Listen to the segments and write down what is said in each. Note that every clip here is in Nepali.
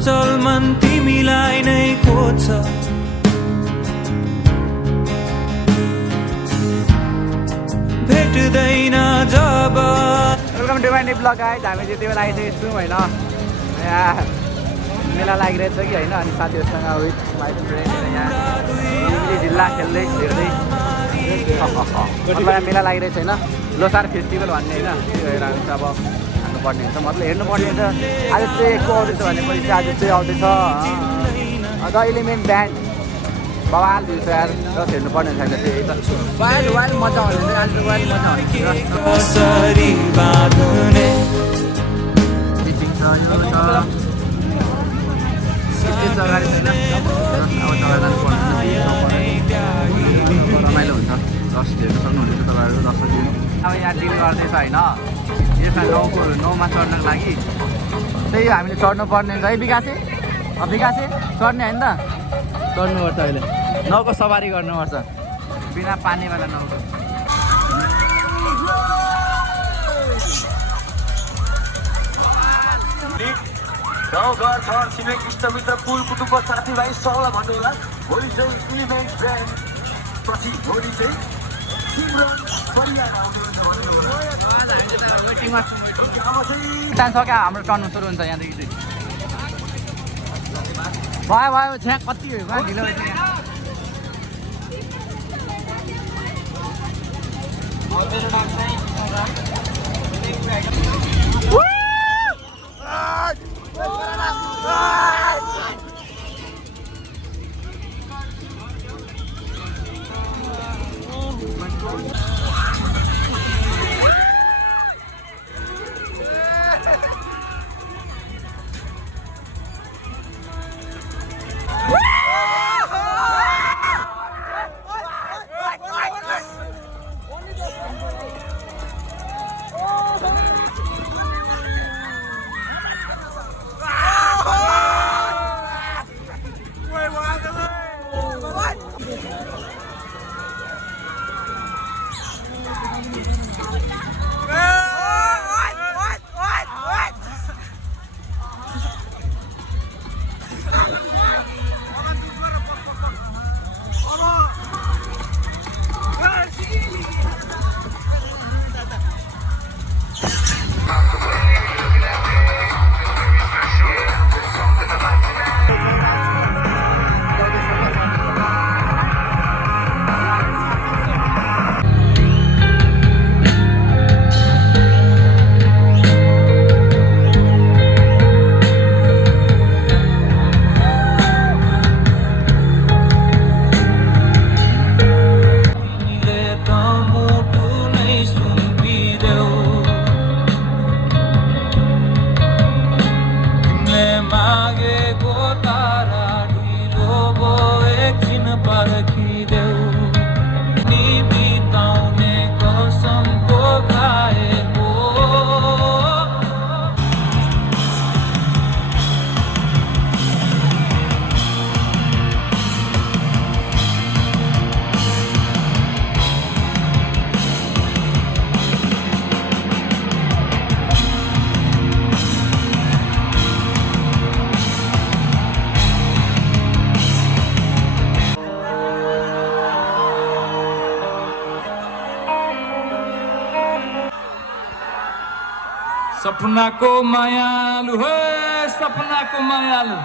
चञ्चल मन तिमीलाई नै खोज्छ भेट्दैन जब। Welcome to my new blog guys. हामी चाहिँ त्यो बेला आइसकेको छौँ होइन। यहाँ मेला लागिरहेछ कि होइन, अनि साथीहरूसँग विथ माई फ्रेन्ड यहाँ ढिल्ला खेल्दै हेर्दै मेला लागिरहेछ होइन। लोसार फेस्टिभल भन्ने होइन, त्यो हेरेर हामी चाहिँ अब हाल्नुपर्ने हुन्छ, मतलब हेर्नुपर्ने हुन्छ। आज चाहिँ को आउँदैछ भनेपछि चाहिँ आज चाहिँ आउँदैछ द एलिमेन्ट ब्यान्ड। बवाल दिन्छ यार, जस हेर्नुपर्ने छैन त्यही त। वाइल वाइल मजा आउँछ आज त, वाइल मजा आउँछ। रमाइलो हुन्छ, जस्ट हेर्न सक्नुहुनेछ तपाईँहरू दर्शक। अब यहाँ डिल गर्दैछ होइन, यसमा नौमा चढ्नको लागि त्यही हामीले चढ्नु पर्ने हुन्छ है। विकासे विकासे चढ्ने होइन त, चढ्नुपर्छ अहिले। नाउको सवारी गर्नुपर्छ बिना पानीवाला नाउको। गाउँघर छर छिमेक इष्टमित्र कुल कुटुम्ब साथीभाइ सबैलाई भन्नु होला, भोलि चाहिँ इलिमेन्ट ब्यान्ड पछि भोलि चाहिँ सिमरन परियार आउनुहुन्छ भन्नु होला। टाइम सक्यो, हाम्रो टर्न सुरु हुन्छ यहाँदेखि चाहिँ। भयो भयो छ्या कति ढिलो भएछ यहाँ। मेरो नाम चाहिँ सपनाको मायालु हो, सपनाको मायालु।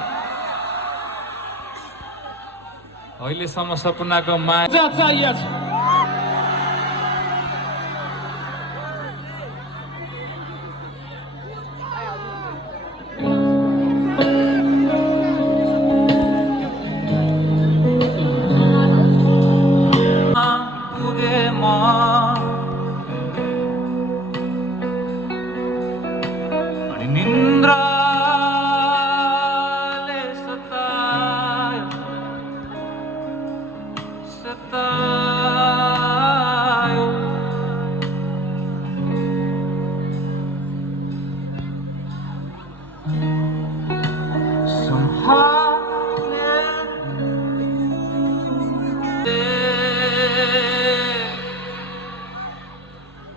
अहिलेसम्म सपनाको माया चाहिएको छ। निन्द्राले सतायो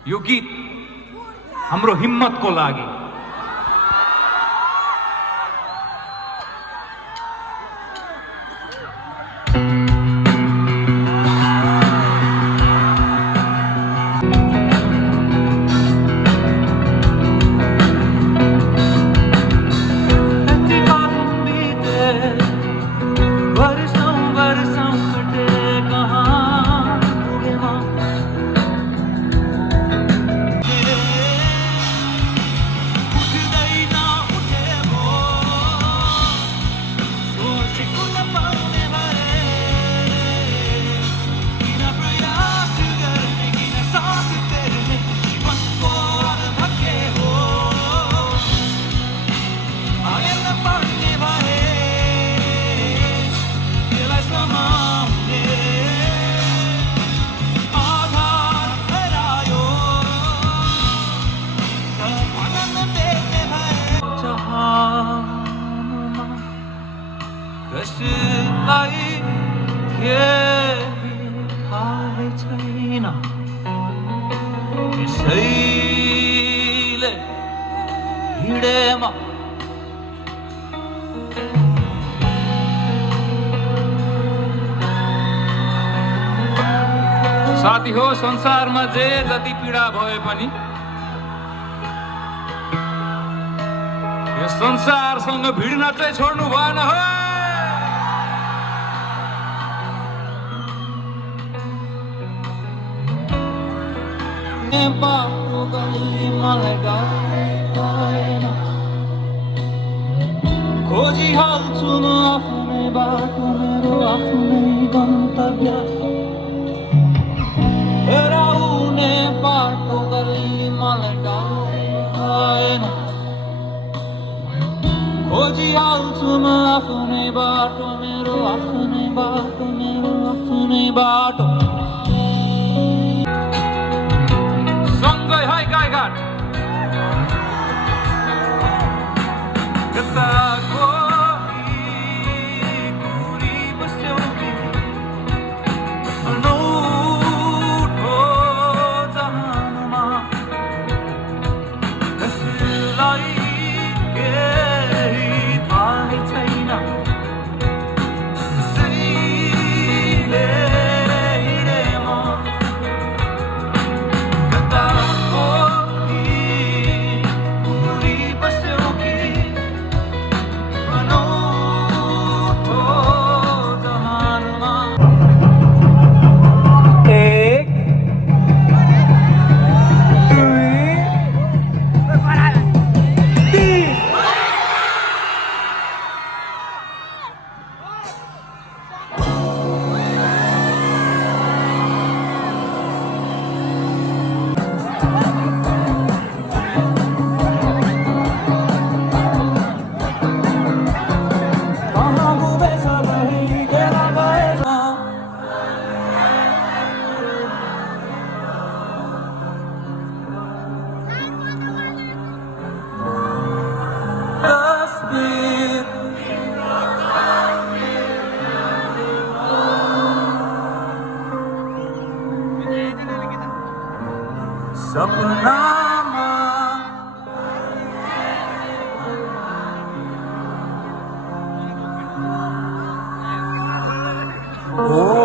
यो गीत हाम्रो हिम्मतको लागि कसलाई केही थाहै छैन यसैले हिँडेमा साथी हो संसारमा जे जति पीडा भए पनि यस संसारसँग भिड्न चाहिँ छोड्नु भएन हो बाटो गल्ली मलाई गाएन खोजिहाल्छु म आफ्नै बाटो मेरो आफ्नै गन्तव्य हेराउने बाटो गल्ली मलाई गाएन खोजिहाल्छु म आफ्नै बाटो मेरो आफ्नै बाटो मेरो आफ्नै बाटो सपनामा ओ